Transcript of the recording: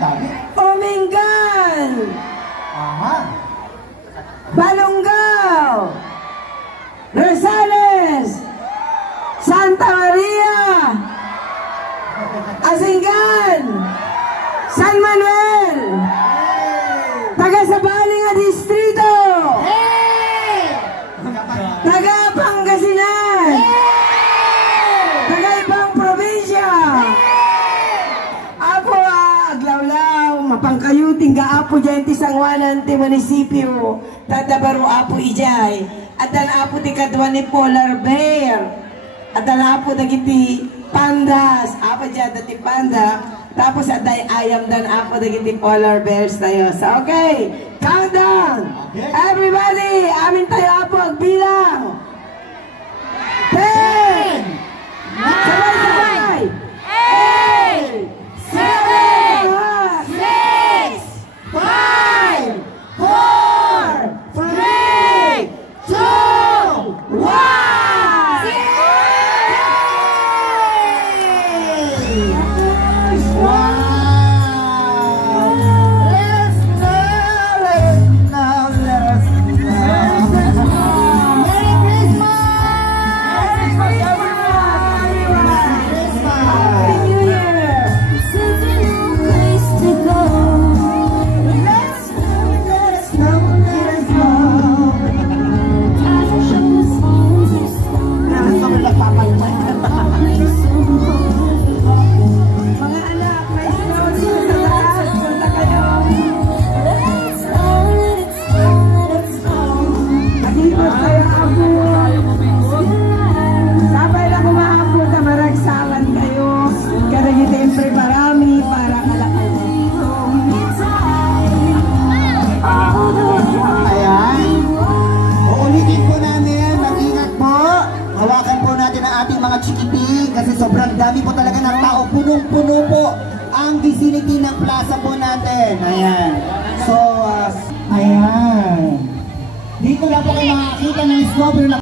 dami. Umingan! Aha. Balongaw! Rosales! Santa Maria! Asingan! San Manuel! Taga Sabali nga distrito! Taga Pangasinan! Taga ibang probinsya! Apo aglawlaw, mapangkayuting ga apo dyan ti Sangwanan ti munisipyo, tadabaro apo ijay, at dan apo ti kadwa ni polar bear, at dan apo dagiti pandas, apo dyan dati panda, tapos aday ayam dan apo dagiti polar bears tayo. So okay, countdown! Okay. Everybody, amin tayo apo agbilang! 10! Sabay-sabay! 8! 7! 6! 5! 4! 3! 2! 1! Kasi sobrang dami po talaga ng tao, punong-puno po ang vicinity ng plaza po natin. Ayan. So, ayan. Dito lang po kayo makakita ng discover na